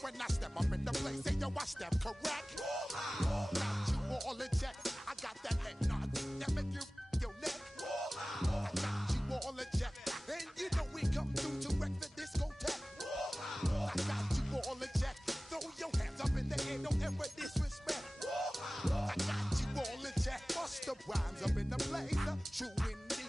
When I step up in the place, say yo, I step correct. Got you all in check. I got that head nod that make you your neck. I got you all in check, and you know we come through to wreck the discotheque. I got you all in check. Throw your hands up in the air, don't ever disrespect. I got you all in check. Bust the rhymes up in the place, true indeed.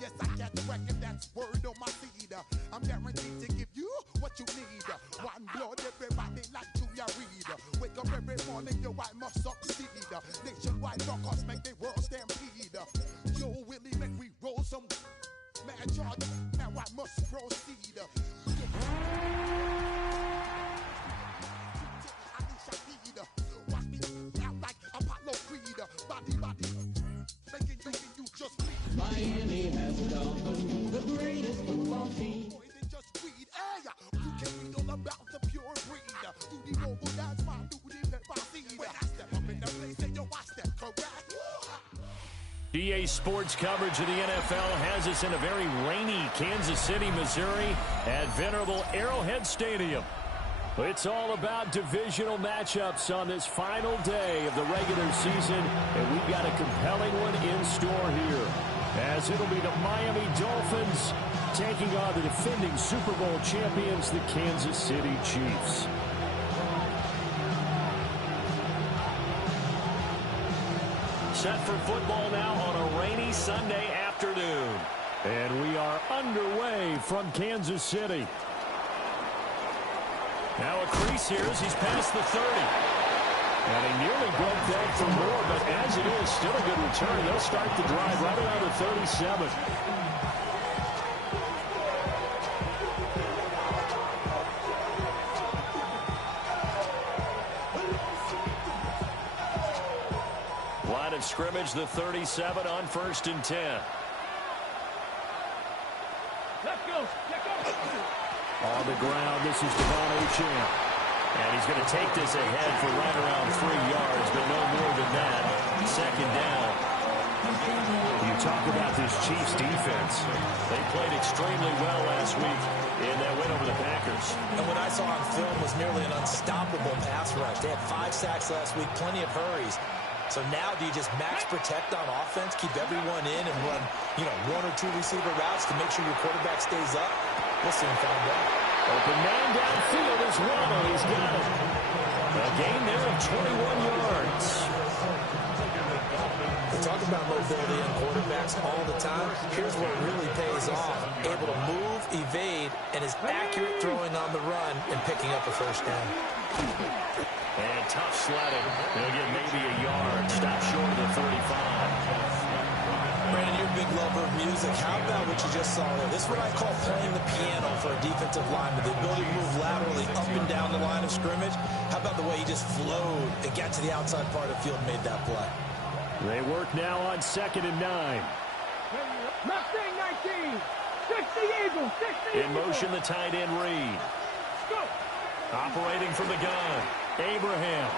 Yes, I catch record, that's word on my seed. I'm guaranteed to give you what you need. One blood, everybody like Julia Reed. Wake up every morning, yo, I must succeed. Nationwide rockers make the world stampede. Yo, Willie, make we roll some mad charge. Now I must proceed. Watch me out like Apollo Creed. Body, making you just bleed. Miami has come the greatest football team. More than just weed, you can read all about the pure breed. Do the noble, that's my duty, let my seed. When I step up in the place, say yo, I step correct. EA Sports coverage of the NFL has us in a very rainy Kansas City, Missouri at venerable Arrowhead Stadium. It's all about divisional matchups on this final day of the regular season, and we've got a compelling one in store here, as it'll be the Miami Dolphins taking on the defending Super Bowl champions, the Kansas City Chiefs. Set for football now on a rainy Sunday afternoon. And we are underway from Kansas City. Now a crease here as he's past the 30. And he nearly broke that for more, but as it is, still a good return. They'll start the drive right around the 37. Line of scrimmage, the 37 on 1st and 10. Let's go. On the ground, this is Devon Achane. And he's going to take this ahead for right around 3 yards, but no more than that. Second down. You talk about this Chiefs defense. They played extremely well last week in that win over the Packers. And what I saw on film was nearly an unstoppable pass rush. They had 5 sacks last week, plenty of hurries. So now do you just max protect on offense, keep everyone in, and run, 1 or 2 receiver routes to make sure your quarterback stays up? We'll soon find out. Open man downfield is Waddle. He's got it. A gain there of 21 yards. We talk about mobility in quarterbacks all the time. Here's where it really pays off. Able to move, evade, and is accurate throwing on the run and picking up a first down. And tough sledding. He'll get maybe a yard. Stop short of the 35. Brandon, you're a big lover of music. How about what you just saw there? This is what I call playing the piano for a defensive lineman. The ability to move laterally up and down the line of scrimmage. How about the way he just flowed and got to the outside part of the field and made that play? They work now on 2nd and 9. Mustang 19. 60 Eagles. 60 In motion, the tight end Reed. Go. Operating from the gun, Abraham.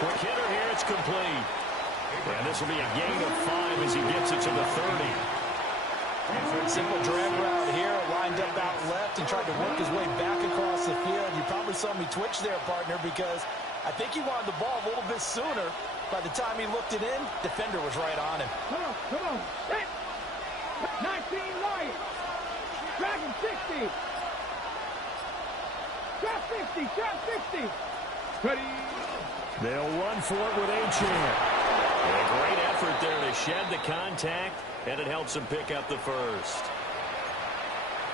Quick hitter here, it's complete. And this will be a gain of 5 as he gets it to the 30. Simple drag route here, lined up out left and tried to work his way back across the field. You probably saw me twitch there, partner, because I think he wanted the ball a little bit sooner. By the time he looked it in, defender was right on him. Come on. Hit. 19 Lions. Dragon 60. Trap 50. Trap 50. Ready. They'll run for it with Achane. A great effort there to shed the contact, and it helps him pick up the first.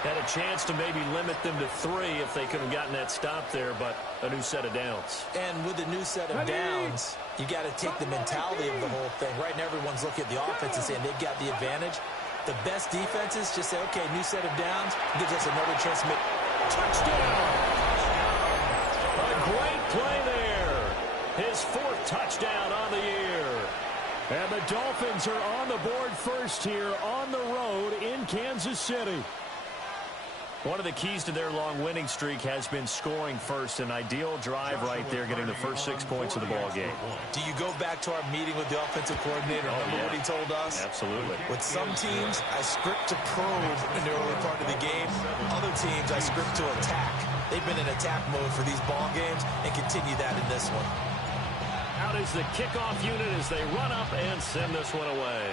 Had a chance to maybe limit them to 3 if they could have gotten that stop there, but a new set of downs. And with a new set of downs, you got to take the mentality of the whole thing. Right now, everyone's looking at the offense and saying they've got the advantage. The best defenses just say, okay, new set of downs, gives us another chance to make touchdown. A great play there. His 4th touchdown on the year. And the Dolphins are on the board first here on the road in Kansas City. One of the keys to their long winning streak has been scoring first. An ideal drive right there, getting the first 6 points of the ball game. Do you go back to our meeting with the offensive coordinator? Remember what he told us? Absolutely. With some teams, I script to probe in the early part of the game. Other teams, I script to attack. They've been in attack mode for these ball games and continue that in this one. Out is the kickoff unit as they run up and send this one away.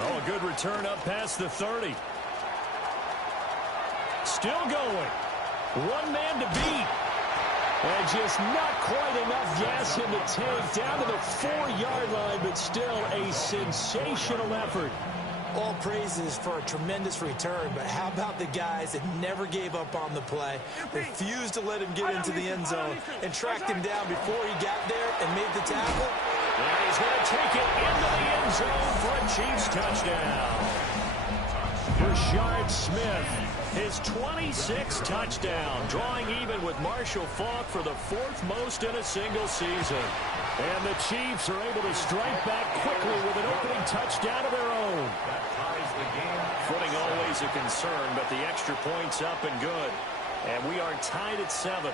Oh, a good return up past the 30. Still going. One man to beat. And just not quite enough gas in the tank. Down to the 4-yard line, but still a sensational effort. All praises for a tremendous return, but how about the guys that never gave up on the play, refused to let him get into the end zone, and tracked him down before he got there and made the tackle? And he's going to take it into the end zone for a Chiefs touchdown. Rashard Smith, his 26th touchdown, drawing even with Marshall Faulk for the 4th most in a single season. And the Chiefs are able to strike back quickly with an opening touchdown of their own. Footing always a concern, but the extra point's up and good. And we are tied at 7.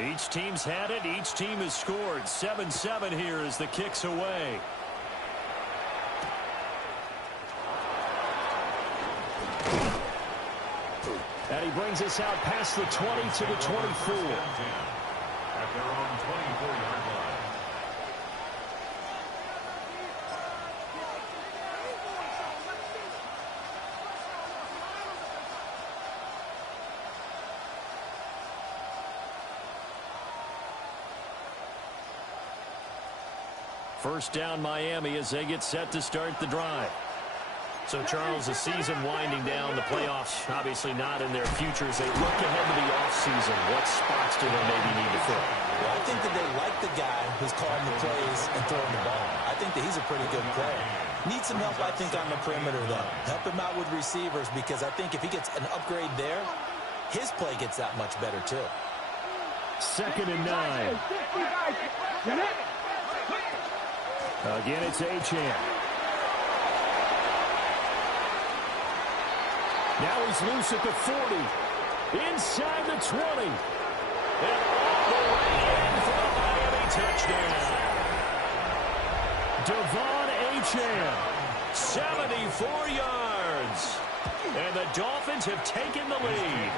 Each team's had it. Each team has scored. 7-7 here as the kick's away. And he brings us out past the 20 to the 24. At their own 24-yard line. First down Miami as they get set to start the drive. So, Charles, the season winding down, the playoffs obviously not in their future as they look ahead to the offseason. What spots do they maybe need to fill? Well, I think that they like the guy who's calling the plays and throwing the ball. I think that he's a pretty good player. Needs some help, I think, on the perimeter, though. Help him out with receivers because I think if he gets an upgrade there, his play gets that much better, too. 2nd and 9. Again, it's Achane. Now he's loose at the 40. Inside the 20. And all the way in for a Miami touchdown. Devon Achane, 74 yards. And the Dolphins have taken the lead.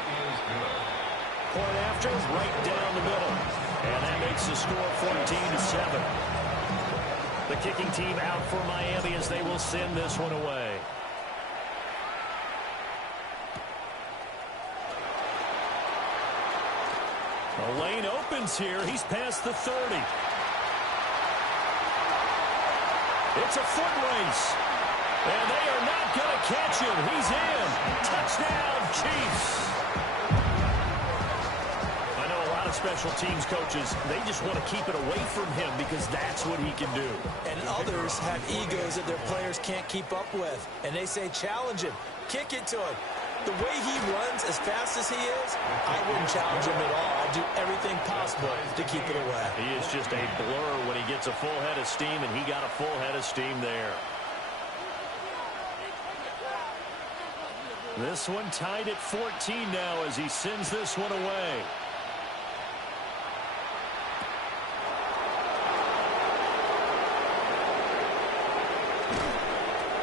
Point after, right down the middle. And that makes the score 14-7. The kicking team out for Miami as they will send this one away. The lane opens here. He's past the 30. It's a foot race. And they are not going to catch him. He's in. Touchdown, Chiefs. I know a lot of special teams coaches, they just want to keep it away from him because that's what he can do. And others have egos that their players can't keep up with. And they say, challenge him. Kick it to him. The way he runs as fast as he is, I wouldn't challenge him at all. I'd do everything possible to keep it away. He is just a blur when he gets a full head of steam, and he got a full head of steam there. This one tied at 14 now as he sends this one away.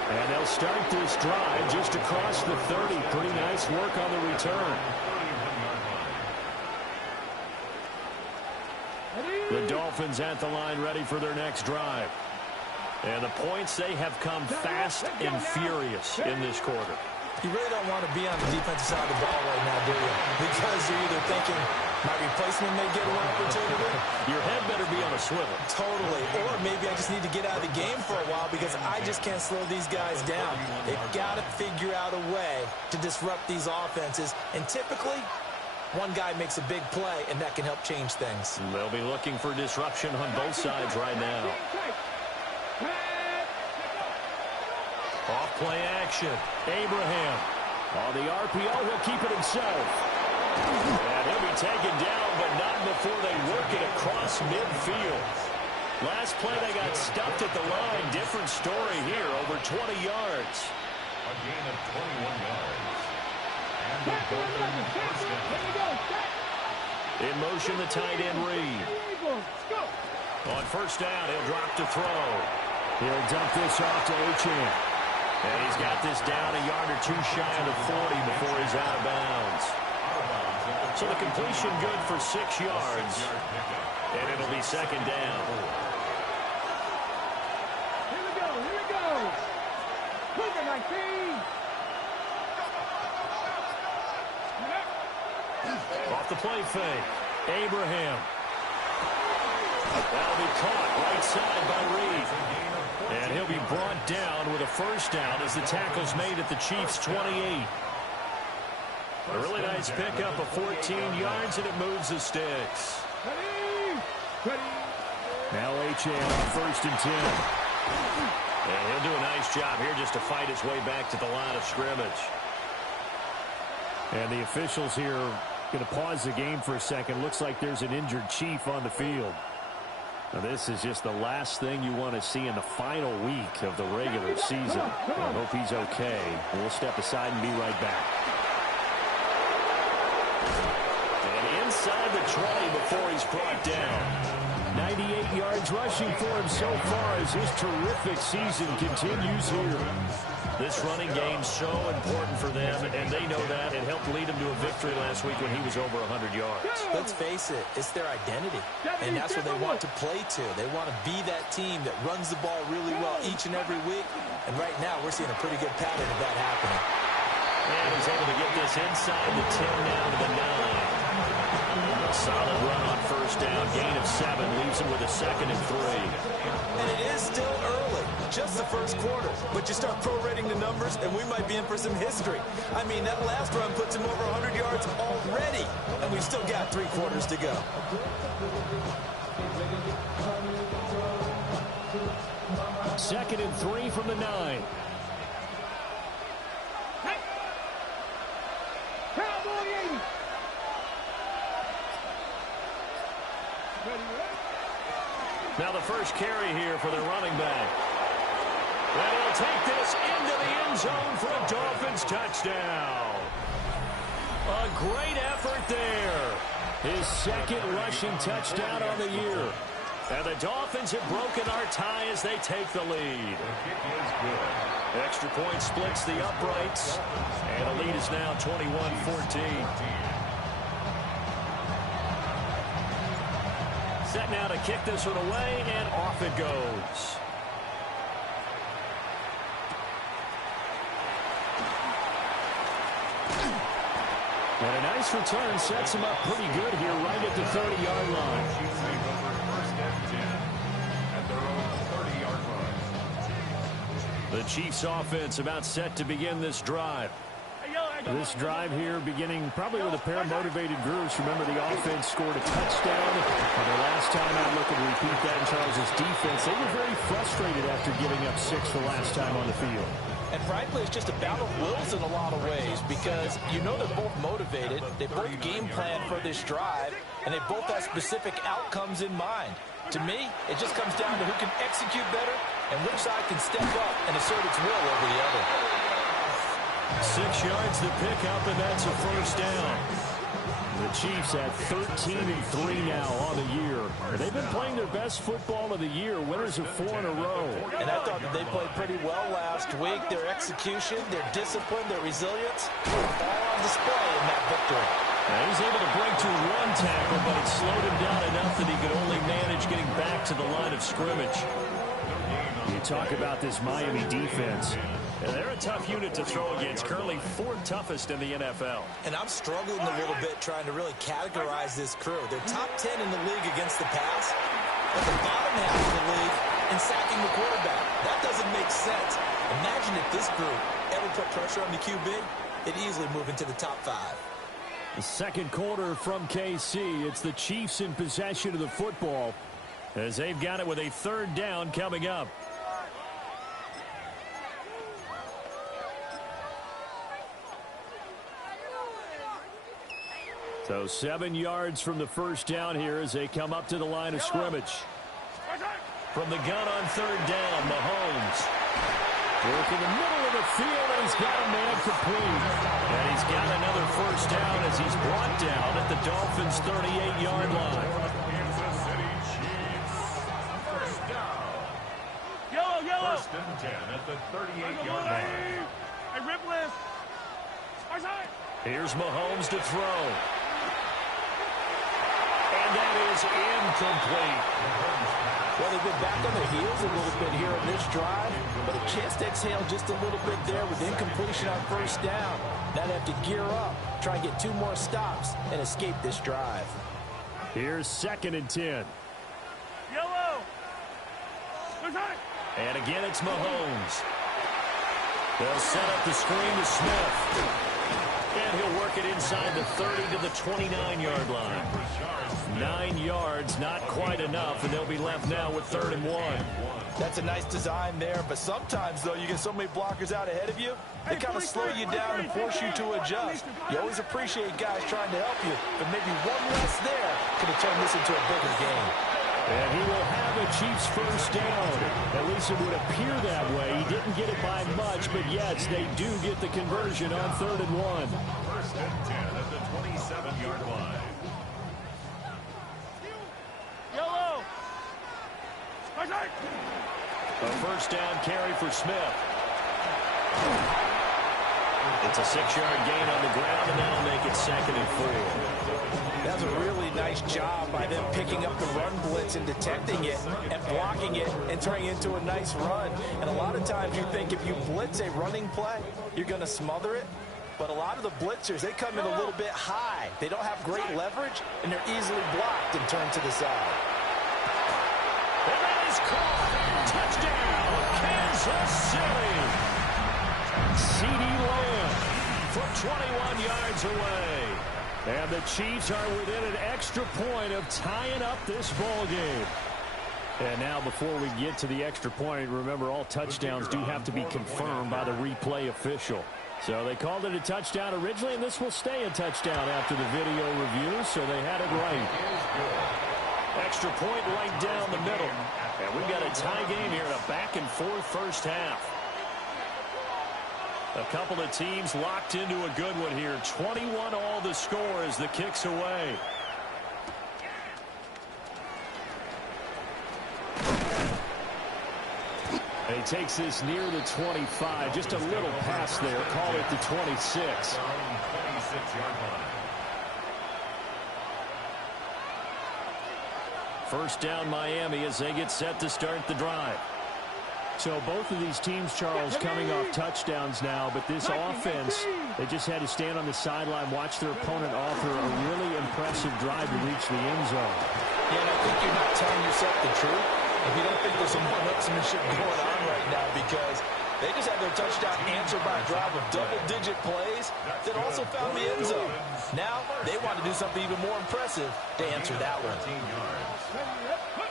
And they'll start this drive just across the 30. Pretty nice work on the return. The Dolphins at the line ready for their next drive. And the points, they have come fast and furious in this quarter. You really don't want to be on the defensive side of the ball right now, do you? Because you're either thinking, my replacement may get an opportunity. Your head better be on a swivel. Totally. Or maybe I just need to get out of the game for a while because I just can't slow these guys down. They've got to figure out a way to disrupt these offenses. And typically, one guy makes a big play, and that can help change things. They'll be looking for disruption on both sides right now. Off play action. Abraham. On the RPO, he'll keep it himself. And he'll be taken down, but not before they work it across midfield. Last play, they got stuffed at the line. Different story here, over 20 yards. A gain of 21 yards. And the Dolphins first down. In motion, the tight end Reed. On first down, he'll drop to throw. He'll dump this off to Achane. And he's got this down a yard or two shy of the 40 before he's out of bounds. So the completion good for 6 yards. And it'll be second down. Here we go. Number 19. Off the play fake. Abraham. That'll be caught right side by Reed. And he'll be brought down with a first down as the tackle's made at the Chiefs' 28. A really nice pickup of 14 yards, and it moves the sticks. Now Achane on first and 10. And he'll do a nice job here just to fight his way back to the line of scrimmage. And the officials here going to pause the game for a second. Looks like there's an injured Chief on the field. Now, this is just the last thing you want to see in the final week of the regular season. I hope he's okay. We'll step aside and be right back. And inside the 20 before he's brought down. 98 yards rushing for him so far as his terrific season continues here. This running game's so important for them, and they know that. It helped lead them to a victory last week when he was over 100 yards. Let's face it, it's their identity, and that's what they want to play to. They want to be that team that runs the ball really well each and every week, and right now we're seeing a pretty good pattern of that happening. And he's able to get this inside the 10 down to the 9. A solid run on first down, gain of 7, leaves him with a 2nd and 3. And it is still early, just the first quarter. But you start prorating the numbers, and we might be in for some history. I mean, that last run puts him over 100 yards already, and we've still got 3 quarters to go. Second and 3 from the 9. Now the first carry here for the running back. And he'll take this into the end zone for a Dolphins touchdown. A great effort there. His 2nd rushing touchdown on the year. And the Dolphins have broken our tie as they take the lead. Extra point splits the uprights. And the lead is now 21-14. Set now to kick this one away, and off it goes. And a nice return sets him up pretty good here right at the 30-yard line. First and 10 at their own 30-yard line. The Chiefs offense about set to begin this drive. This drive here beginning probably with a pair of motivated groups. Remember, the offense scored a touchdown. And the last time I look and repeat that in Charles' defense, they were very frustrated after giving up 6 the last time on the field. And frankly, it's just a battle of wills in a lot of ways because you know they're both motivated. They both game plan for this drive, and they both have specific outcomes in mind. To me, it just comes down to who can execute better and which side can step up and assert its will over the other. 6 yards to pick up, and that's a first down. The Chiefs at 13-3 now on the year. And they've been playing their best football of the year, winners of 4 in a row. And I thought that they played pretty well last week. Their execution, their discipline, their resilience, all on display in that victory. Now he's able to break to 1 tackle, but it slowed him down enough that he could only manage getting back to the line of scrimmage. You talk about this Miami defense. And they're a tough unit to throw against, currently 4th toughest in the NFL. And I'm struggling a little bit trying to really categorize this crew. They're top 10 in the league against the pass, but the bottom half of the league in sacking the quarterback. That doesn't make sense. Imagine if this group ever put pressure on the QB, it'd easily move into the top 5. The second quarter from KC. It's the Chiefs in possession of the football as they've got it with a 3rd down coming up. So 7 yards from the first down here as they come up to the line of scrimmage. From the gun on third down, Mahomes. Work in the middle of the field, and he's got a man complete. And he's got another first down as he's brought down at the Dolphins' 38-yard line. Kansas City Chiefs. First down. Yellow. First and 10 at the 38-yard line. Hey, Ripley. Outside. Here's Mahomes to throw. And that is incomplete. Well, they've been back on their heels a little bit here in this drive, but a chance to exhale just a little bit there with incompletion on first down. Now they have to gear up, try and get 2 more stops, and escape this drive. Here's 2nd and 10. Yellow. Outside. And again, it's Mahomes. They'll set up the screen to Smith. And he'll work it inside the 30 to the 29-yard line. 9 yards, not quite enough, and they'll be left now with 3rd and 1. That's a nice design there, but sometimes, though, you get so many blockers out ahead of you, they kind of slow you down and force you to adjust. You always appreciate guys trying to help you, but maybe one less there could have turned this into a bigger game. And he will have a Chiefs first down. At least it would appear that way. He didn't get it by much, but yes, they do get the conversion on 3rd and 1. First and 10 at the 27-yard line. Yellow. Outside. A first down carry for Smith. It's a 6-yard gain on the ground, and that'll make it 2nd and 4. That was a really nice job by them picking up the run blitz and detecting it and blocking it and turning it into a nice run. And a lot of times you think if you blitz a running play, you're going to smother it. But a lot of the blitzers, they come in a little bit high. They don't have great leverage, and they're easily blocked and turned to the side. And that is caught. Touchdown, Kansas City. CeeDee Lamb from 21 yards away. And the Chiefs are within an extra point of tying up this ball game. And now before we get to the extra point, remember all touchdowns do have to be confirmed by the replay official. So they called it a touchdown originally, and this will stay a touchdown after the video review, so they had it right. Extra point right down the middle. And we've got a tie game here in a back-and-forth first half. A couple of teams locked into a good one here. 21 all the score as the kick's away. And he takes this near the 25. Just a little pass there. Call it the 26. 26-yard line. First down Miami as they get set to start the drive. So both of these teams, Charles, coming off touchdowns now, but this offense, they just had to stand on the sideline, watch their opponent offer a really impressive drive to reach the end zone. Yeah, and I think you're not telling yourself the truth if you don't think there's some one-upsmanship going on right now, because they just had their touchdown answered by a drive of double-digit plays that also found the end zone. Now they want to do something even more impressive to answer that one.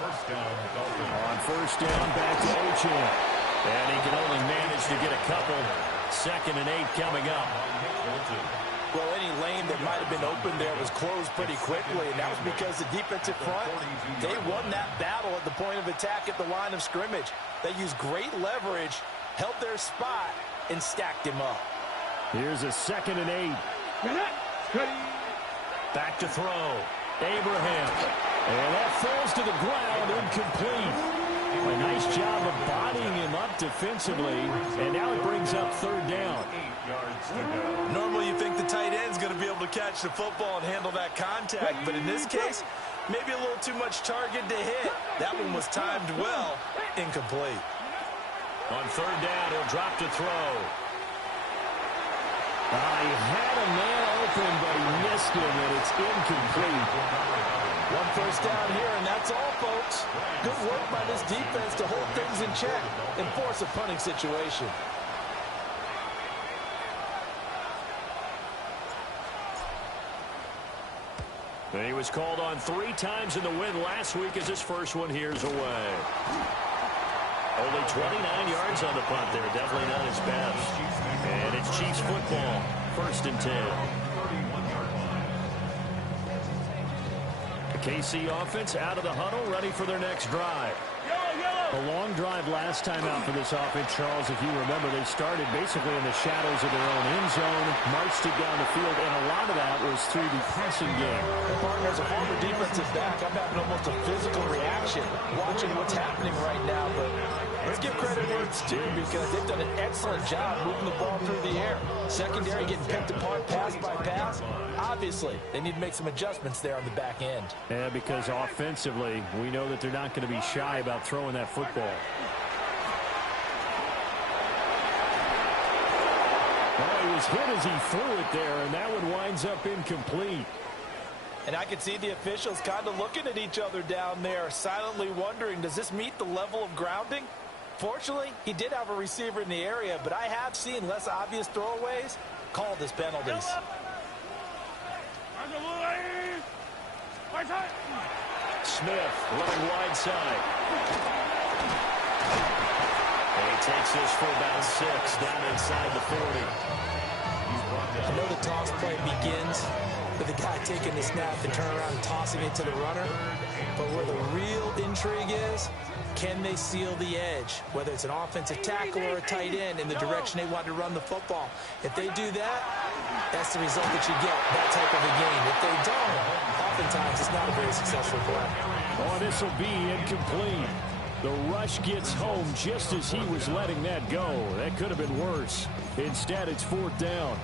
First down, Dolphins. On first down, back to Ochin. And he can only manage to get a couple. 2nd and 8 coming up. Well, any lane that might have been open there was closed pretty quickly, and that was because the defensive front, they won that battle at the point of attack at the line of scrimmage. They used great leverage, held their spot, and stacked him up. Here's a 2nd and 8. Back to throw. Abraham. And that falls to the ground, incomplete. A nice job of bodying him up defensively, and now it brings up 3rd down. 8 yards to go. Normally you think the tight end's going to be able to catch the football and handle that contact, but in this case, maybe a little too much target to hit. That one was timed well, incomplete. On 3rd down, he'll drop to throw. He had a man open, but he missed him, and it's incomplete. One first down here, and that's all, folks. Good work by this defense to hold things in check and force a punting situation. And he was called on 3 times in the win last week as his first one here's away. Only 29 yards on the punt there. Definitely not his best. And it's Chiefs football. 1st and 10. KC offense out of the huddle, ready for their next drive. A long drive last time out for this offense, Charles. If you remember, they started basically in the shadows of their own end zone, marched it down the field, and a lot of that was through the passing game. Partner, as a former defensive back, I'm having almost a physical reaction watching what's happening right now. But let's give credit where it's due, because they've done an excellent job moving the ball through the air. Secondary getting picked apart pass by pass. Obviously, they need to make some adjustments there on the back end. Yeah, because offensively, we know that they're not going to be shy about throwing that football. Oh, he was hit as he threw it there, and that one winds up incomplete. And I can see the officials kind of looking at each other down there, silently wondering, does this meet the level of grounding? Fortunately, he did have a receiver in the area, but I have seen less obvious throwaways called as penalties. Smith running wide side. And he takes this for about 6 down inside the 40. I know the toss play begins with the guy taking the snap and turn around and tossing it to the runner. But where the real intrigue is, can they seal the edge, whether it's an offensive tackle or a tight end, in the direction they want to run the football? If they do that, that's the result that you get, that type of a game. If they don't, oftentimes it's not a very successful play. Oh, this will be incomplete. The rush gets home just as he was letting that go. That could have been worse. Instead, it's 4th down.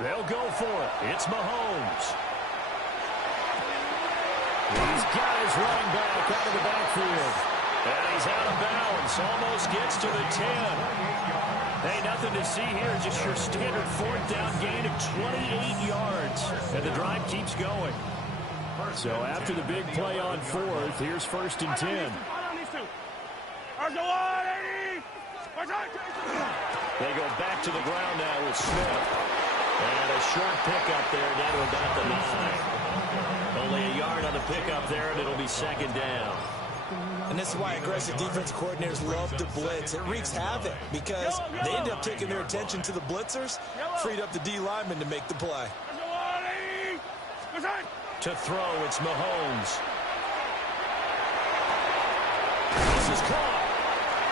They'll go for it. It's Mahomes. He's got his running back out of the backfield. And he's out of bounds. Almost gets to the 10. Hey, nothing to see here. Just your standard 4th down gain of 28 yards. And the drive keeps going. So after the big play on 4th, here's 1st and 10. They go back to the ground now with Smith. And a short pickup there down to about the 9. Only a yard on the pickup there, and it'll be 2nd down. And this is why aggressive defense coordinators love to blitz. It wreaks havoc because they end up taking their attention to the blitzers, freed up the D lineman to make the play. To throw, it's Mahomes. This is caught.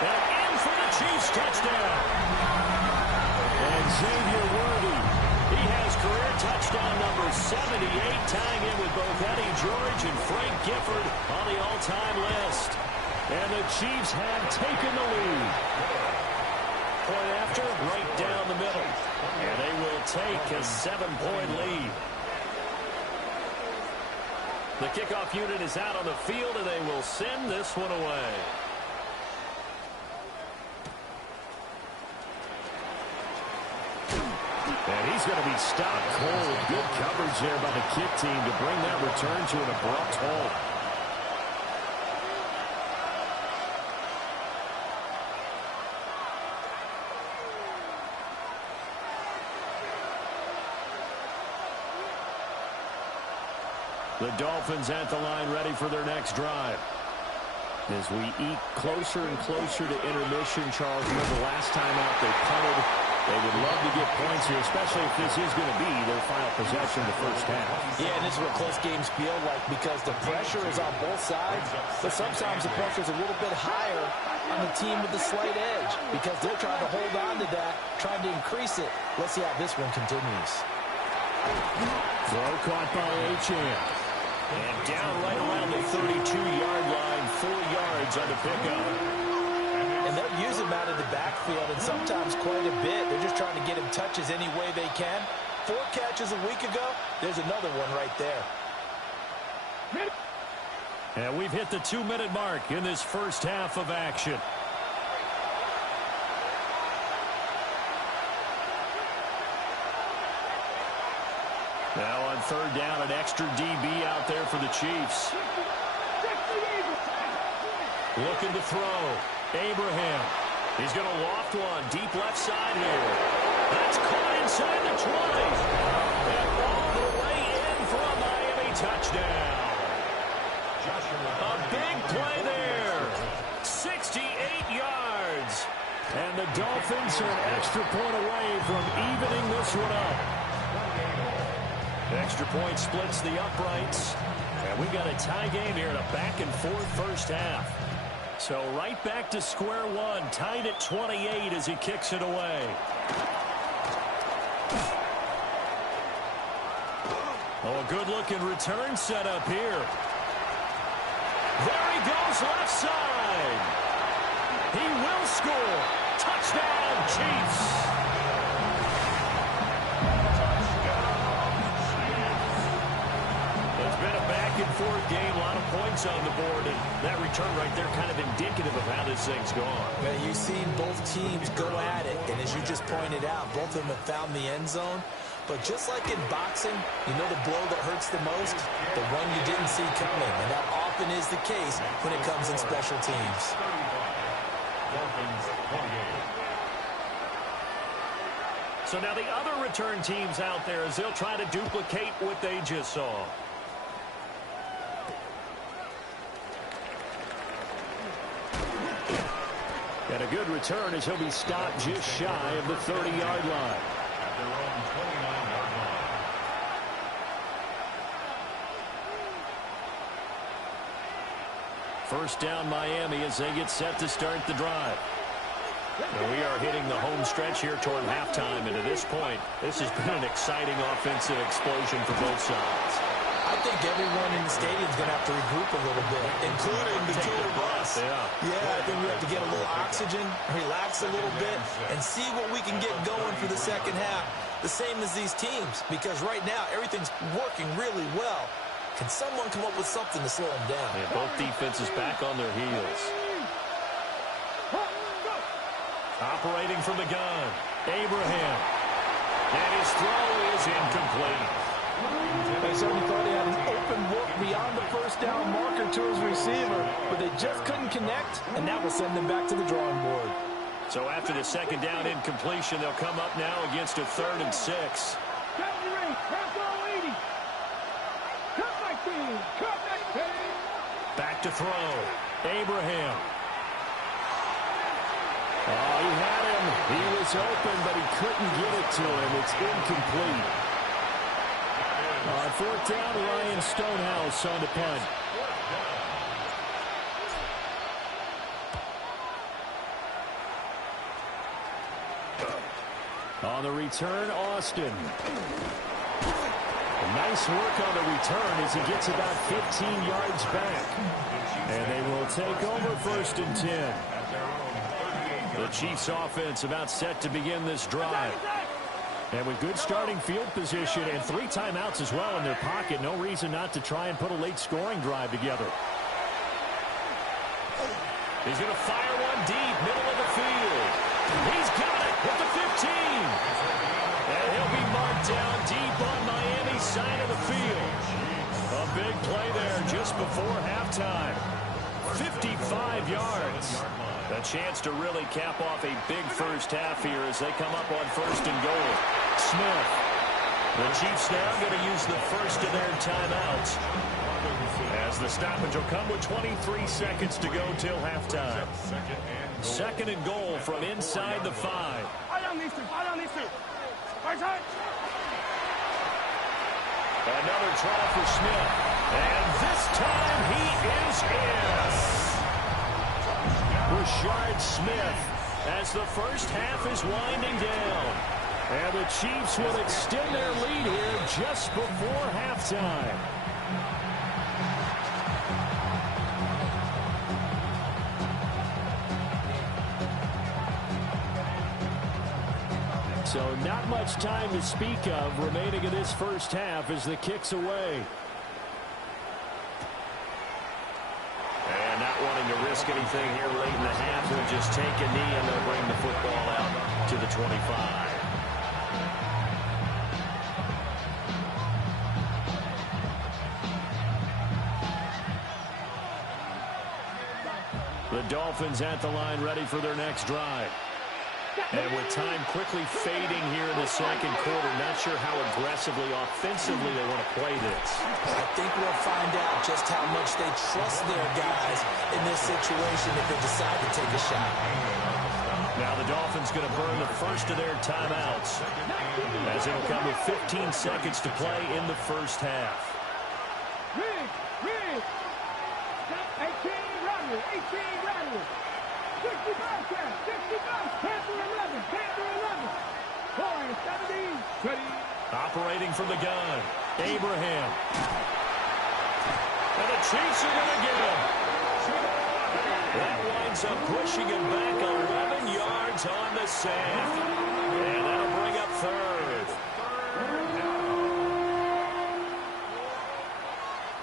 And in for the Chiefs touchdown. And Xavier Worthy, he has career touchdown number 78, tying in with both Eddie George and Frank Gifford on the all-time list. And the Chiefs have taken the lead. Point after, right down the middle. And they will take a 7-point lead. The kickoff unit is out on the field, and they will send this one away. And he's going to be stopped cold. Good coverage there by the kick team to bring that return to an abrupt halt. The Dolphins at the line ready for their next drive. As we eat closer and closer to intermission, Charles, remember last time out they punted. They would love to get points here, especially if this is going to be their final possession of the first half. Yeah, and this is what close games feel like because the pressure is on both sides, but sometimes the pressure is a little bit higher on the team with the slight edge because they're trying to hold on to that, trying to increase it. Let's see how this one continues. Throw caught by Achane. And down right around the 32-yard line, 4 yards on the pickup. And they'll use him out of the backfield, and sometimes quite a bit. They're just trying to get him touches any way they can. 4 catches a week ago. There's another one right there. And we've hit the 2-minute mark in this first half of action. Now on 3rd down, an extra DB out there for the Chiefs. Looking to throw. Abraham. He's going to loft one. Deep left side here. That's caught inside the 20. And all the way in for a big play there. 68 yards. And the Dolphins are an extra point away from evening this one up. Extra point splits the uprights. And we got a tie game here in a back-and-forth first half. So right back to square one, tied at 28 as he kicks it away. Oh, a good-looking return set up here. There he goes left side. He will score. Touchdown, Chiefs. It's been a back-and-forth game, a lot of points on the board, and that return right there kind of indicative of how this thing's gone. Well, you've seen both teams go at it, and as you just pointed out, both of them have found the end zone. But just like in boxing, you know the blow that hurts the most? The one you didn't see coming, and that often is the case when it comes in special teams. So now the other return teams out there as they'll try to duplicate what they just saw. And a good return as he'll be stopped just shy of the 30-yard line. At their own 29-yard line. First down Miami as they get set to start the drive. And we are hitting the home stretch here toward halftime, and at this point, this has been an exciting offensive explosion for both sides. I think everyone in the stadium is going to have to regroup a little bit, including the two of us. Yeah, I think we have to get a little oxygen, relax a little bit, and see what we can get going for the second half. The same as these teams, because right now everything's working really well. Can someone come up with something to slow them down? Yeah, both defenses back on their heels. Operating from the gun, Abraham. And his throw is incomplete. They certainly thought he had an open look beyond the first down marker to his receiver, but they just couldn't connect, and that will send them back to the drawing board. So after the second down incompletion, they'll come up now against a 3rd and 6. Back to throw. Abraham. Oh, he had him. He was open, but he couldn't get it to him. It's incomplete. On 4th down, Ryan Stonehouse on the punt. On the return, Austin. Nice work on the return as he gets about 15 yards back. And they will take over 1st and 10. The Chiefs offense about set to begin this drive. And with good starting field position and 3 timeouts as well in their pocket, no reason not to try and put a late scoring drive together. He's going to fire one deep, middle of the field. He's got it at the 15. And he'll be marked down deep on Miami's side of the field. A big play there just before halftime. 55 yards. A chance to really cap off a big first half here as they come up on 1st and goal. Smith. The Chiefs now going to use the first of their timeouts. As the stoppage will come with 23 seconds to go till halftime. 2nd and goal from inside the 5. Another try for Smith. And this time he is in. Rashard Smith as the first half is winding down. And the Chiefs will extend their lead here just before halftime. So not much time to speak of remaining in this first half as the kick's away. And not wanting to risk anything here late in the half, they'll just take a knee and they'll bring the football out to the 25. The Dolphins at the line ready for their next drive. And with time quickly fading here in the second quarter, not sure how aggressively, offensively they want to play this. I think we'll find out just how much they trust their guys in this situation if they decide to take a shot. Now the Dolphins going to burn the first of their timeouts, as it'll come with 15 seconds to play in the first half. 11. Operating from the gun, Abraham. And the Chiefs are going to get him. That winds up pushing him back 11 yards on the sack. And that'll bring up third.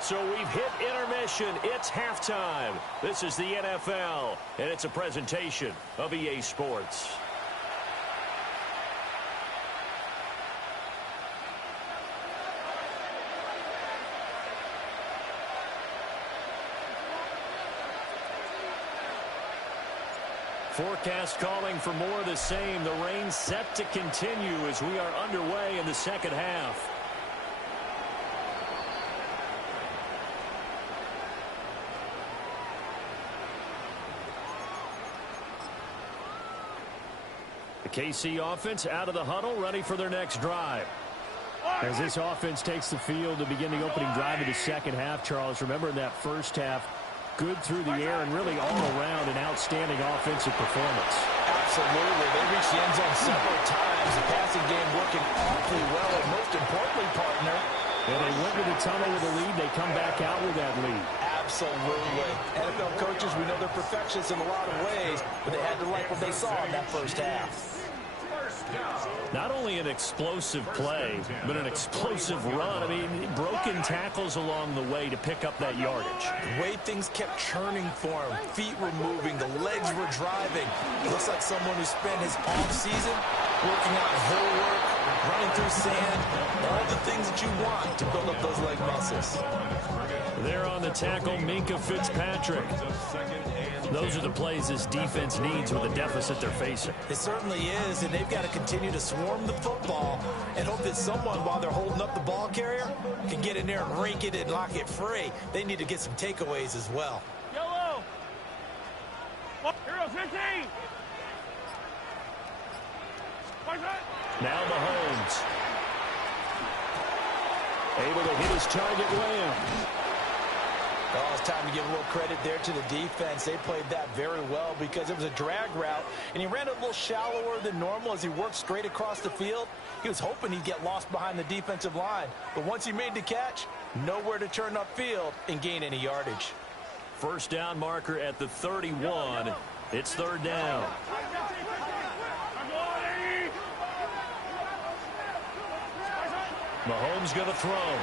So we've hit intermission. It's halftime. This is the NFL, and it's a presentation of EA Sports. Forecast calling for more of the same. The rain set to continue as we are underway in the second half. The KC offense out of the huddle, ready for their next drive. As this offense takes the field to begin the opening drive of the second half, Charles, remember in that first half, good through the air and really all around an outstanding offensive performance. Absolutely. They reached the end zone several times. The passing game working awfully well, and most importantly, partner, yeah, they went to the tunnel with a lead. They come back out with that lead. Absolutely. NFL coaches, we know they're perfectionists in a lot of ways, but they had to like what they saw in that first half. Not only an explosive play, but an explosive run. I mean, broken tackles along the way to pick up that yardage. The way things kept churning for him, feet were moving, the legs were driving. Looks like someone who spent his off-season working out hill work, running through sand, all the things that you want to build up those leg muscles. There on the tackle, Minkah Fitzpatrick. Those are the plays this defense needs with the deficit they're facing. It certainly is, and they've got to continue to swarm the football and hope that someone, while they're holding up the ball carrier, can get in there and rink it and lock it free. They need to get some takeaways as well. Yellow. Hero 15. Now Mahomes. Able to hit his target, Lamb. Oh, it's time to give a little credit there to the defense. They played that very well because it was a drag route, and he ran a little shallower than normal as he worked straight across the field. He was hoping he'd get lost behind the defensive line, but once he made the catch, nowhere to turn upfield and gain any yardage. First down marker at the 31. It's third down. Mahomes going to throw.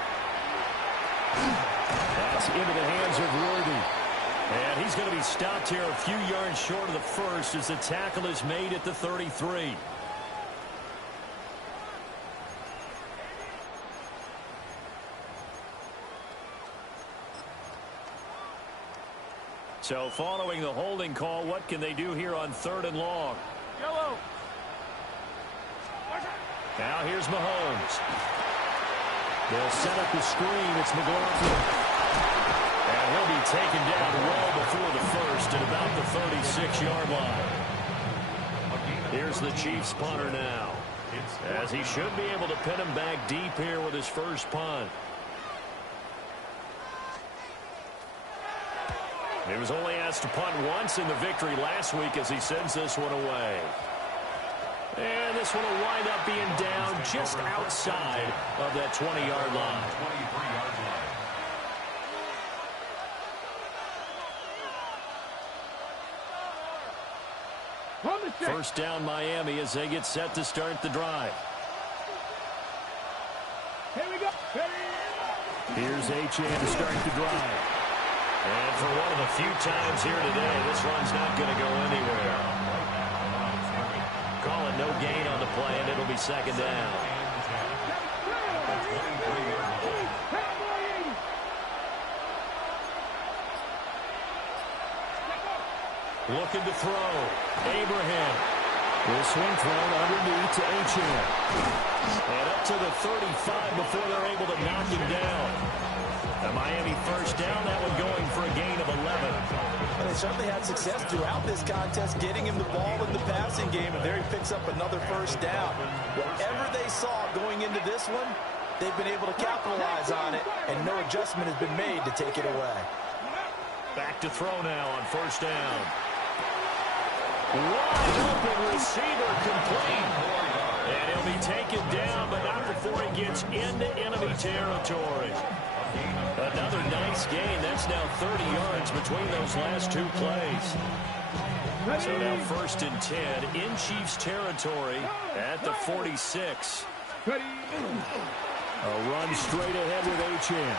That's into the hands of Worthy. And he's going to be stopped here a few yards short of the first as the tackle is made at the 33. So following the holding call, what can they do here on third and long? Yellow. Now here's Mahomes. They'll set up the screen. It's McLaughlin. And he'll be taken down well before the first at about the 36-yard line. Here's the Chiefs punter now, as he should be able to pin him back deep here with his first punt. He was only asked to punt once in the victory last week as he sends this one away. And this one will wind up being down just outside of that 20-yard line. First down Miami as they get set to start the drive. Here we go. Here's Achane to start the drive. And for one of the few times here today, this run's not going to go anywhere. Call it no gain on the play, and it'll be second down. Looking to throw. Abraham. The swing thrown underneath to Achane. And up to the 35 before they're able to knock him down. A Miami first down, that one going for a gain of 11. And they certainly had success throughout this contest, getting him the ball in the passing game, and there he picks up another first down. Whatever they saw going into this one, they've been able to capitalize on it, and no adjustment has been made to take it away. Back to throw now on first down. Wide open receiver complete. And he'll be taken down, but not before he gets into enemy territory. Another nice gain. That's now 30 yards between those last two plays. So now first and 10 in Chiefs territory at the 46. A run straight ahead with Achane.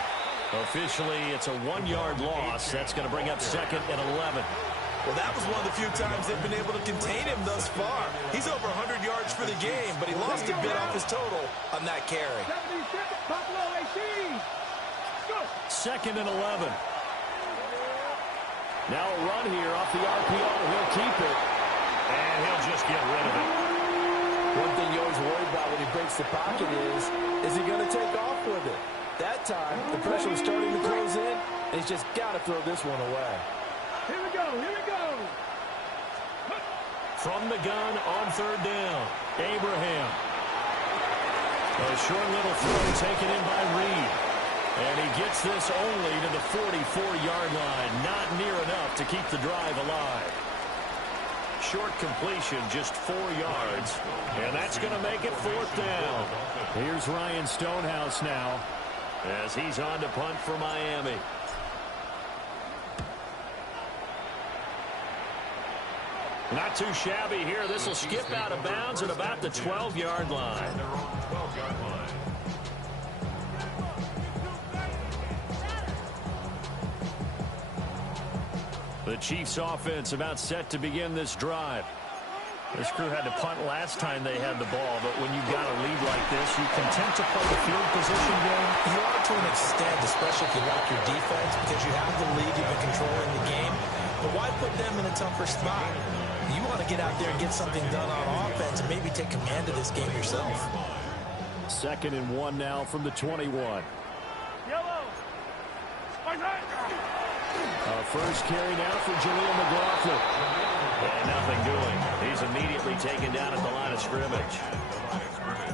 Officially, it's a 1-yard loss. That's going to bring up second and 11. Well, that was one of the few times they've been able to contain him thus far. He's over 100 yards for the game, but he lost a bit off his total on that carry. Second and 11. Now a run here off the RPO. He'll keep it, and he'll just get rid of it. One thing you always worry about when he breaks the pocket is he going to take off with it? That time, the pressure was starting to close in, and he's just got to throw this one away. Here we go, here we go. From the gun on third down, Abraham. A short little throw taken in by Reed. And he gets this only to the 44-yard line. Not near enough to keep the drive alive. Short completion, just 4 yards. And that's going to make it fourth down. Here's Ryan Stonehouse now as he's on to punt for Miami. Not too shabby here. This will skip out of bounds at about the 12-yard line. The Chiefs offense about set to begin this drive. This crew had to punt last time they had the ball, but when you've got a lead like this, you content to play the field position game? You are to an extent, especially if you like your defense, because you have the lead, you've been controlling the game. But why put them in a tougher spot? You want to get out there and get something done on offense and maybe take command of this game yourself. Second and 1 now from the 21. Yellow. A first carry now for Jaleel McLaughlin. And nothing doing. He's immediately taken down at the line of scrimmage.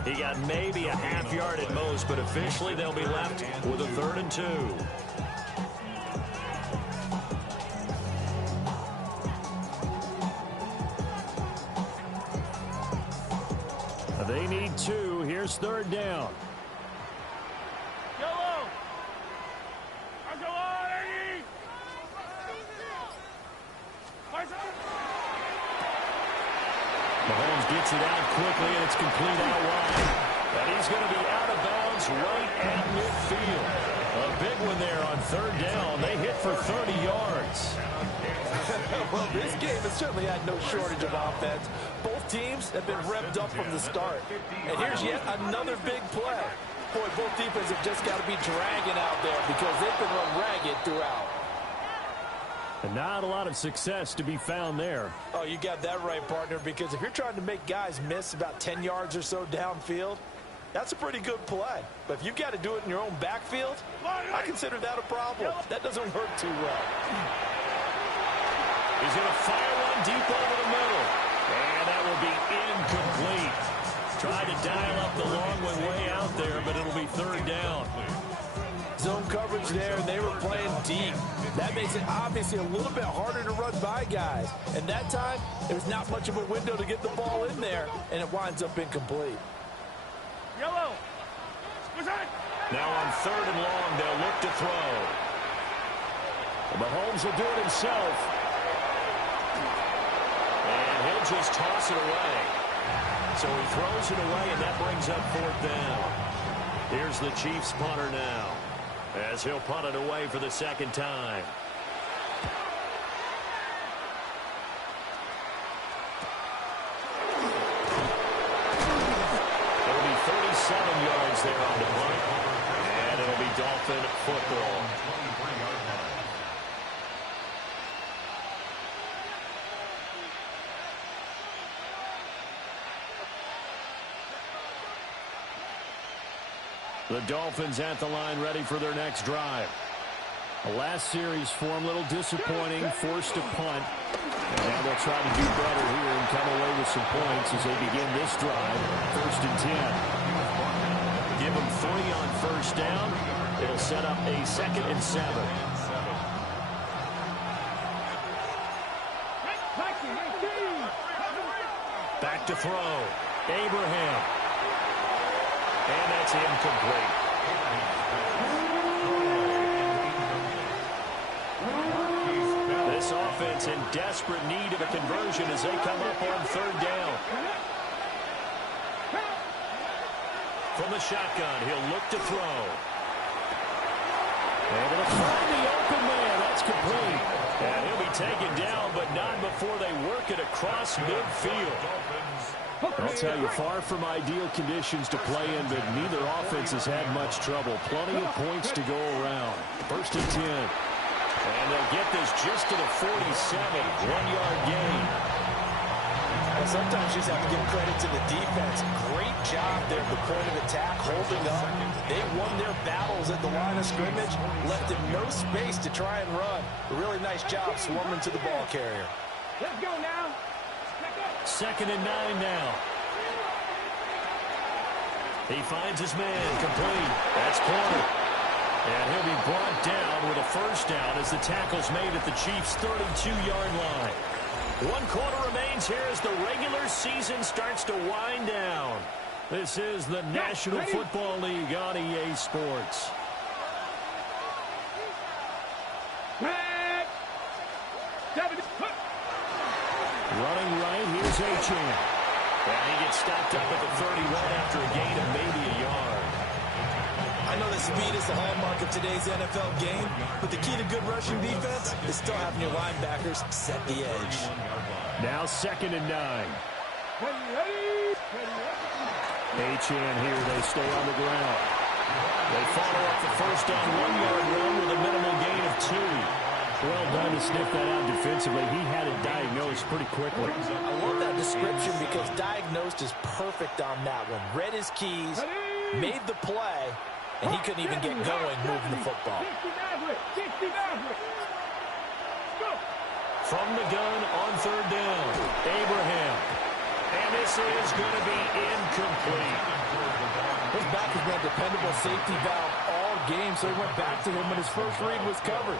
He got maybe a half yard at most, but officially they'll be left with a 3rd and 2. They need 2. Here's 3rd down. Yellow. Mahomes gets it out quickly, and it's complete out wide. And he's going to be out of bounds right at midfield. A big one there on 3rd down. They hit for 30 yards. Well, this game has certainly had no shortage of offense. Both teams have been revved up from the start. And here's yet another big play. Boy, both defenses have just got to be dragging out there because they've been run ragged throughout. And not a lot of success to be found there. Oh, you got that right, partner, because if you're trying to make guys miss about 10 yards or so downfield, that's a pretty good play. But if you've got to do it in your own backfield, I consider that a problem. That doesn't work too well. He's going to fire one deep over the middle. And that will be incomplete. Tried to dial up the long one way out there, but it'll be 3rd down. Zone coverage there, and they were playing deep. That makes it obviously a little bit harder to run by guys. And that time, there was not much of a window to get the ball in there, and it winds up incomplete. Yellow. Now on 3rd and long, they'll look to throw. Mahomes will do it himself. And he'll just toss it away. So he throws it away, and that brings up 4th down. Here's the Chiefs punter now, as he'll punt it away for the 2nd time. It'll be 37 yards there on the punt, and it'll be Dolphin football. The Dolphins at the line, ready for their next drive. The last series for them, a little disappointing, forced to punt. And now they'll try to do better here and come away with some points as they begin this drive, 1st and 10. Give them 3 on first down. It'll set up a 2nd and 7. Back to throw. Abraham. And that's incomplete. This offense in desperate need of a conversion as they come up on 3rd down. From the shotgun, he'll look to throw. Able to find the open man. That's complete. And he'll be taken down, but not before they work it across midfield. I'll tell you, far from ideal conditions to play in, but neither offense has had much trouble. Plenty of points to go around. 1st and 10. And they'll get this just to the 47. 1-yard gain. Well, sometimes you just have to give credit to the defense. Great job there at the point of attack, holding up. They won their battles at the line of scrimmage, left him no space to try and run. A really nice job swarming to the ball carrier. Let's go now. 2nd and 9 now. He finds his man, complete. That's corner. And he'll be brought down with a 1st down as the tackle's made at the Chiefs' 32-yard line. 1 quarter remains here as the regular season starts to wind down. This is the National Football League on EA Sports. Running right, here's Achane. And he gets stopped up at the 31 after a gain of maybe a yard. I know that speed is the hallmark of today's NFL game, but the key to good rushing defense is still having your linebackers set the edge. Now 2nd and 9. Achane here, they stay on the ground. They follow up the 1st down 1-yard run with a minimal gain of 2. Well done to sniff that out defensively. He had it diagnosed pretty quickly. I love that description because diagnosed is perfect on that one. Read his keys, made the play, and he couldn't even get going moving the football. From the gun on 3rd down, Abraham. And this is going to be incomplete. His back has been a dependable safety valve all game, so he went back to him when his first read was covered.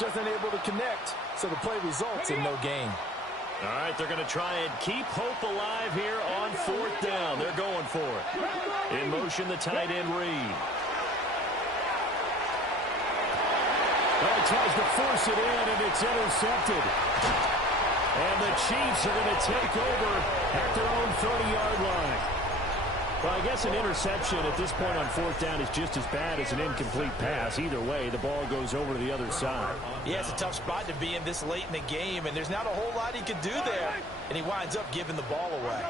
Just unable to connect, so the play results in no gain. All right, they're going to try and keep hope alive here on 4th down. They're going for it. In motion, the tight end Reed. Well, he tries to force it in, and it's intercepted. And the Chiefs are going to take over at their own 30-yard line. Well, I guess an interception at this point on 4th down is just as bad as an incomplete pass. Either way, the ball goes over to the other side. Yeah, it's a tough spot to be in this late in the game, and there's not a whole lot he can do there. And he winds up giving the ball away.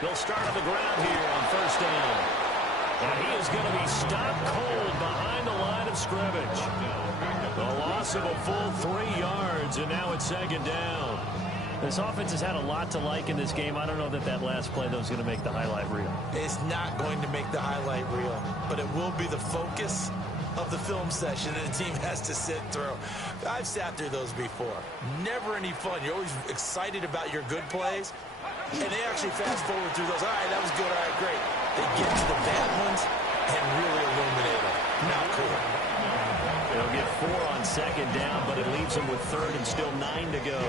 They'll start on the ground here on 1st down. And he is going to be stopped cold behind the line of scrimmage. The loss of a full 3 yards, and now it's 2nd down. This offense has had a lot to like in this game. I don't know that last play, though, is going to make the highlight reel. It's not going to make the highlight reel, but it will be the focus of the film session that the team has to sit through. I've sat through those before. Never any fun. You're always excited about your good plays, and they actually fast forward through those. All right, that was good. All right, great. They get to the bad ones and really illuminate them. Not cool. They'll get 4 on 2nd down, but it leaves them with 3rd and still 9 to go.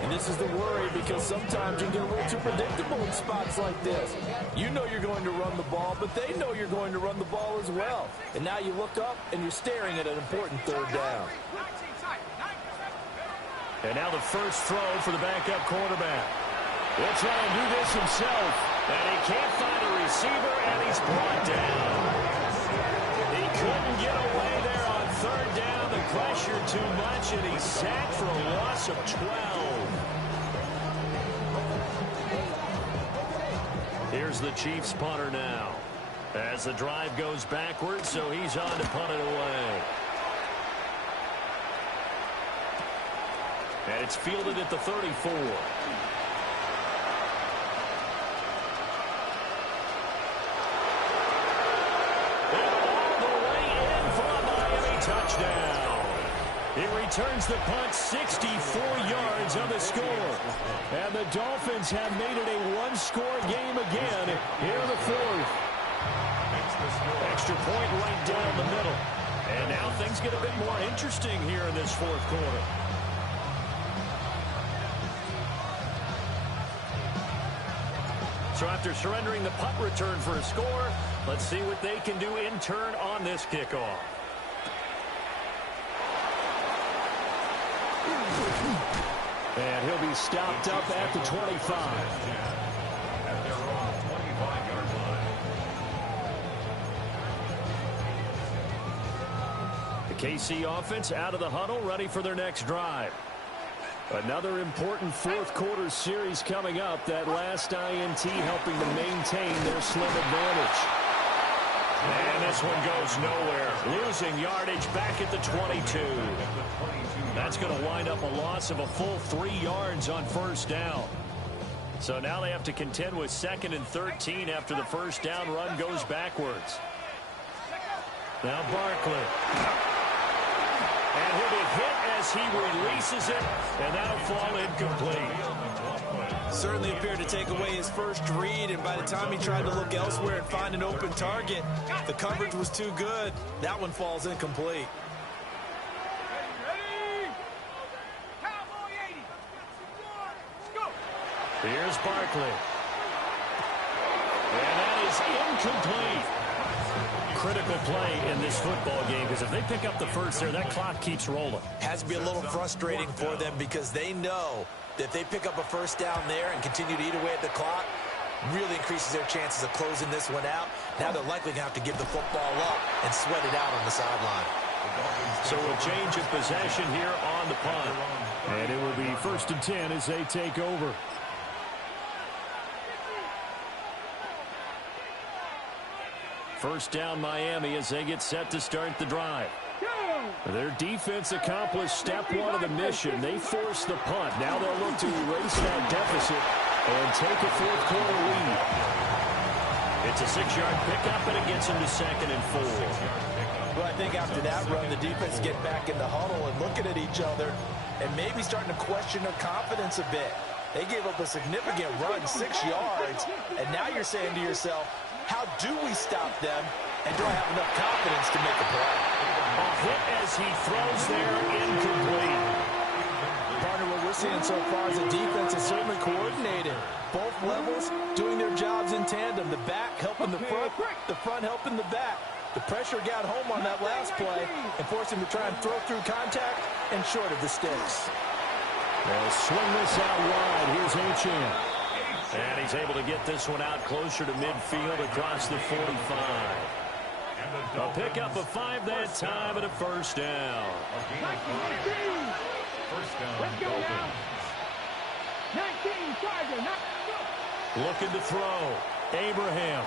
And this is the worry because sometimes you get a little too predictable in spots like this. You know you're going to run the ball, but they know you're going to run the ball as well. And now you look up and you're staring at an important 3rd down. And now the first throw for the backup quarterback. He'll try and do this himself. And he can't find a receiver, and he's brought down. He couldn't get away there on 3rd down. The pressure too much, and he's sacked for a loss of 12. Here's the Chiefs punter now. As the drive goes backwards, so he's on to punt it away. And it's fielded at the 34. Touchdown. It returns the punt 64 yards on the score. And the Dolphins have made it a one-score game again here in the fourth. Extra point right down the middle. And now things get a bit more interesting here in this fourth quarter. So after surrendering the punt return for a score, let's see what they can do in turn on this kickoff. And he'll be stopped up at the 25. At their own 25-yard line. The KC offense out of the huddle, ready for their next drive. Another important fourth quarter series coming up. That last INT helping to maintain their slim advantage. And this one goes nowhere. Losing yardage back at the 22. That's going to wind up a loss of a full 3 yards on first down. So now they have to contend with 2nd and 13 after the first down run goes backwards. Now Barkley. And he'll be hit as he releases it, and that'll fall incomplete. Certainly appeared to take away his first read, and by the time he tried to look elsewhere and find an open target, the coverage was too good. That one falls incomplete. Here's Barkley. And that is incomplete. Critical play in this football game, because if they pick up the first there, that clock keeps rolling. Has to be a little frustrating for them because they know that if they pick up a first down there and continue to eat away at the clock, really increases their chances of closing this one out. Now they're likely going to have to give the football up and sweat it out on the sideline. So a change of possession here on the punt. And it will be 1st and 10 as they take over. First down Miami as they get set to start the drive. Their defense accomplished step one of the mission. They forced the punt. Now they'll look to erase that deficit and take a fourth quarter lead. It's a 6-yard pickup, and it gets them to 2nd and 4. Well, I think after that run, the defense get back in the huddle and looking at each other and maybe starting to question their confidence a bit. They gave up a significant run, 6 yards, and now you're saying to yourself, how do we stop them, and do I have enough confidence to make a play? A hit as he throws there, incomplete. Partner, what we're seeing so far is the defense is certainly coordinated. Both levels doing their jobs in tandem. The back helping the front helping the back. The pressure got home on that last play and forced him to try and throw through contact and short of the sticks. They'll swing this out wide. Here's Achane. And he's able to get this one out closer to midfield across the 45. A pickup of 5 that time and a first down. First down, Dolphins. 19 Charger. Looking to throw. Abraham.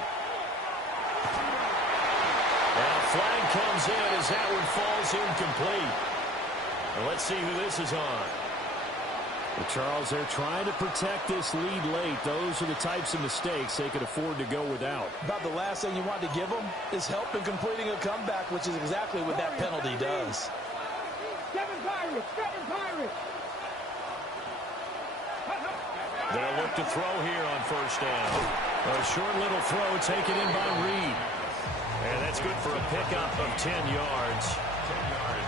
And a flag comes in as that one falls incomplete. And let's see who this is on. Well, Charles, they're trying to protect this lead late. Those are the types of mistakes they could afford to go without. About the last thing you want to give them is help in completing a comeback, which is exactly what that penalty does. Seven Pirates. They'll look to throw here on first down. A short little throw taken in by Reed. And that's good for a pickup of 10 yards.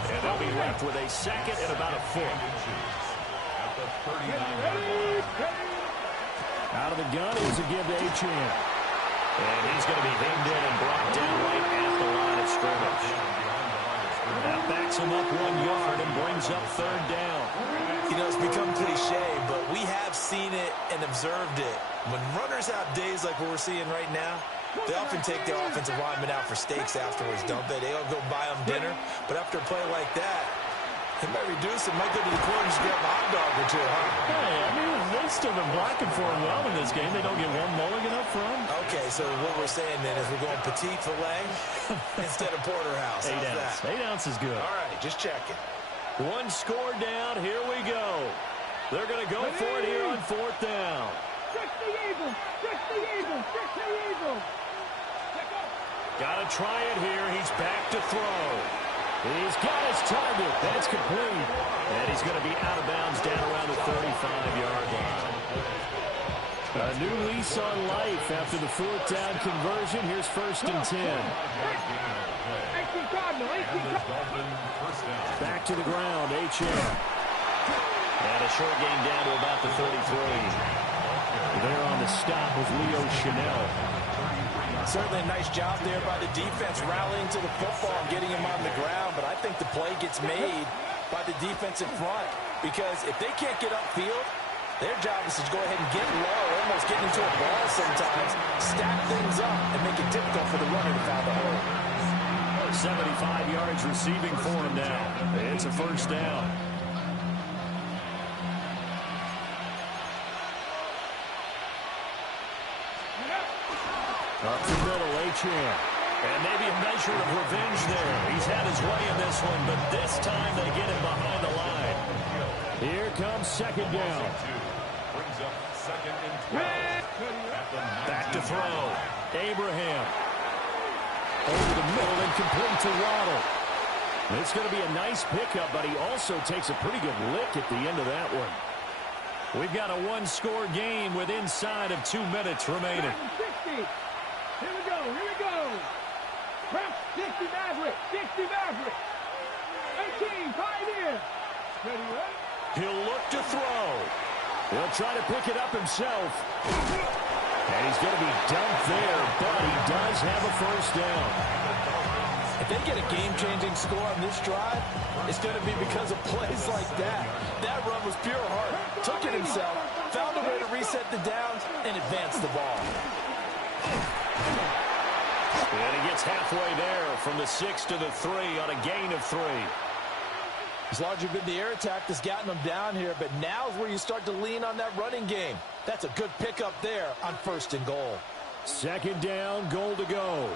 And they'll be left with a 2nd and about a foot. Out of the gun is a give to Achane. And he's going to be hemmed in and brought down right at the line of scrimmage. That backs him up 1 yard and brings up 3rd down. You know, it's become cliche, but we have seen it and observed it. When runners have days like what we're seeing right now, they often take their offensive linemen out for steaks afterwards, don't they? They don't go buy them dinner. But after a play like that, they might reduce it, might go to the corner and just grab a hot dog or two, huh? Hey, I mean, they've still been blocking for him well in this game. They don't get one mulligan up front. Okay, so what we're saying then is we're going petite filet instead of porterhouse. How's that? 8 ounces is good. All right, just checking. One score down. Here we go. They're going to go for it here on 4th down. Got to try it here. He's back to throw. He's got his target. That's complete. And he's going to be out of bounds down around the 35-yard line. A new lease on life after the 4th down conversion. Here's 1st and 10. Back to the ground, H.M. And a short gain down to about the 33. There on the stop with Leo Chanel. Certainly a nice job there by the defense rallying to the football and getting him on the ground, but I think the play gets made by the defense in front because if they can't get upfield, their job is to go ahead and get low, almost get into a ball sometimes, stack things up, and make it difficult for the runner to find the hole. 75 yards receiving for him now. It's a 1st down. Up the middle, H.M. And maybe a measure of revenge there. He's had his way in this one, but this time they get him behind the line. Here comes 2nd down. Back to throw. Abraham. Over the middle and complete to Waddle. It's going to be a nice pickup, but he also takes a pretty good lick at the end of that one. We've got a one-score game with inside of 2 minutes remaining. 60. Here we go. Press 60 Maverick. 60 Maverick. 18, Pioneer. Ready, right? He'll look to throw. He'll try to pick it up himself. And he's going to be dumped there, but he does have a 1st down. If they get a game-changing score on this drive, it's going to be because of plays like that. That run was pure heart. Took it himself, found a way to reset the downs, and advance the ball. And he gets halfway there from the 6 to the 3 on a gain of 3. It's largely been the air attack that's gotten them down here, but now is where you start to lean on that running game. That's a good pickup there on 1st and goal. 2nd down, goal to go.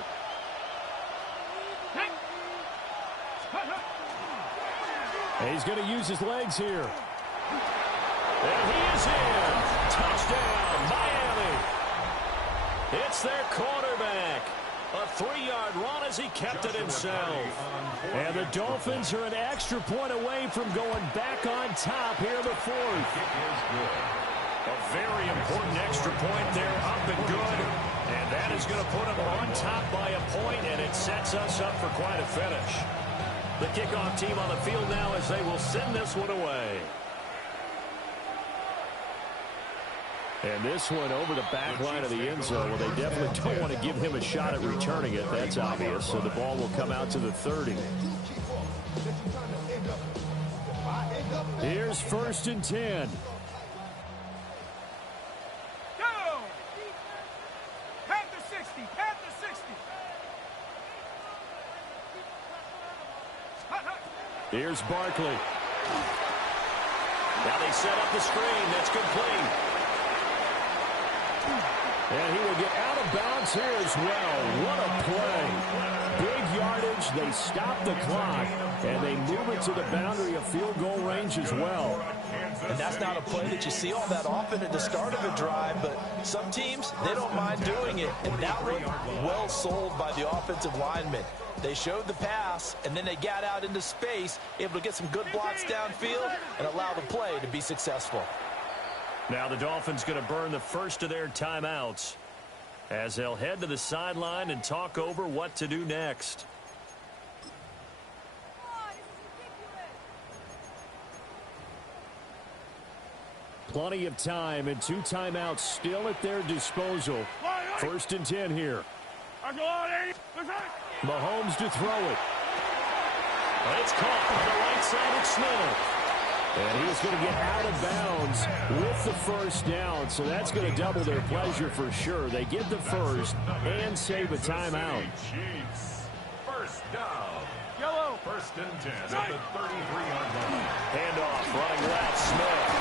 And he's going to use his legs here. And he is in. Touchdown, Miami. It's their quarterback. A 3-yard run as he kept it himself. And the Dolphins are an extra point away from going back on top here in the 4th. A very important extra point there, up and good. And that is going to put them on top by a point, and it sets us up for quite a finish. The kickoff team on the field now as they will send this one away. And this one over the back line of the end zone. Well, they definitely don't want to give him a shot at returning it. That's obvious. So the ball will come out to the 30. Here's 1st and 10. Go! Pat the 60. Pat the 60. Here's Barkley. Now they set up the screen. That's complete. And he will get out of bounds here as well. What a play. Big yardage. They stop the clock, and they move it to the boundary of field goal range as well. And that's not a play that you see all that often at the start of a drive, but some teams, they don't mind doing it. And that one, well sold by the offensive lineman. They showed the pass, and then they got out into space, able to get some good blocks downfield and allow the play to be successful. Now the Dolphins going to burn the first of their timeouts as they'll head to the sideline and talk over what to do next. Plenty of time and 2 timeouts still at their disposal. 1st and 10 here. Mahomes to throw it. It's caught on the right side of Smith. And he's going to get out of bounds with the 1st down, so that's going to double their pleasure for sure. They get the 1st and save a timeout. Chiefs. 1st down. Yellow. 1st and 10 at the 33-yard line. Handoff, running left, Smith.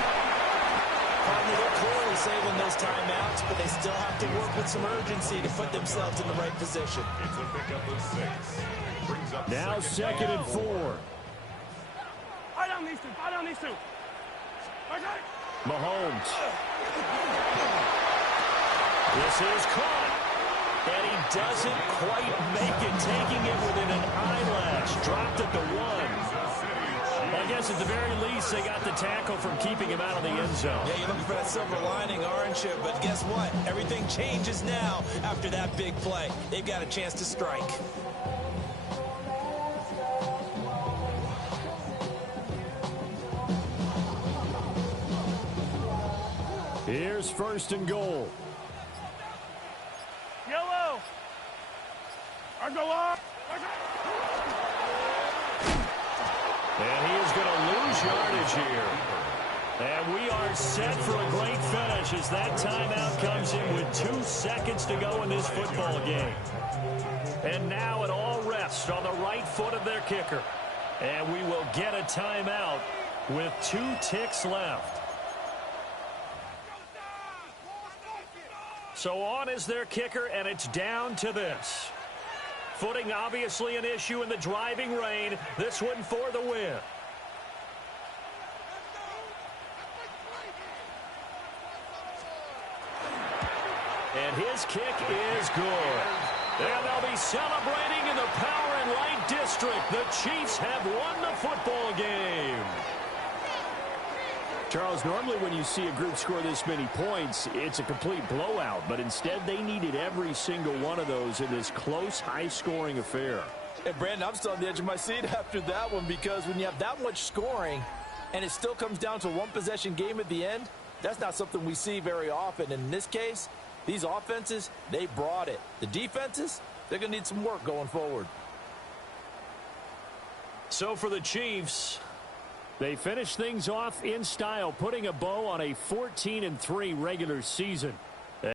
Finally, they're clearly saving those timeouts, but they still have to work with some urgency to put themselves in the right position. It's a pickup of 6. Brings up Now 2nd and 4. down these two. Fire down these two. Okay. Mahomes. This is caught. And he doesn't quite make it, taking it within an eyelash. Dropped at the 1. I guess at the very least, they got the tackle from keeping him out of the end zone. Yeah, you're looking for that silver lining, aren't you? But guess what? Everything changes now after that big play. They've got a chance to strike. Here's 1st and goal. Yellow. I go up. And he is going to lose yardage here. And we are set for a great finish as that timeout comes in with 2 seconds to go in this football game. And now it all rests on the right foot of their kicker. And we will get a timeout with 2 ticks left. So on is their kicker, and it's down to this. Footing obviously an issue in the driving rain. This one for the win. And his kick is good. And they'll be celebrating in the Power and Light District. The Chiefs have won the football game. Charles, normally when you see a group score this many points, it's a complete blowout. But instead, they needed every single one of those in this close, high-scoring affair. And, Brandon, I'm still on the edge of my seat after that one because when you have that much scoring and it still comes down to a one-possession game at the end, that's not something we see very often. And in this case, these offenses, they brought it. The defenses, they're going to need some work going forward. So for the Chiefs, they finish things off in style, putting a bow on a 14-3 regular season.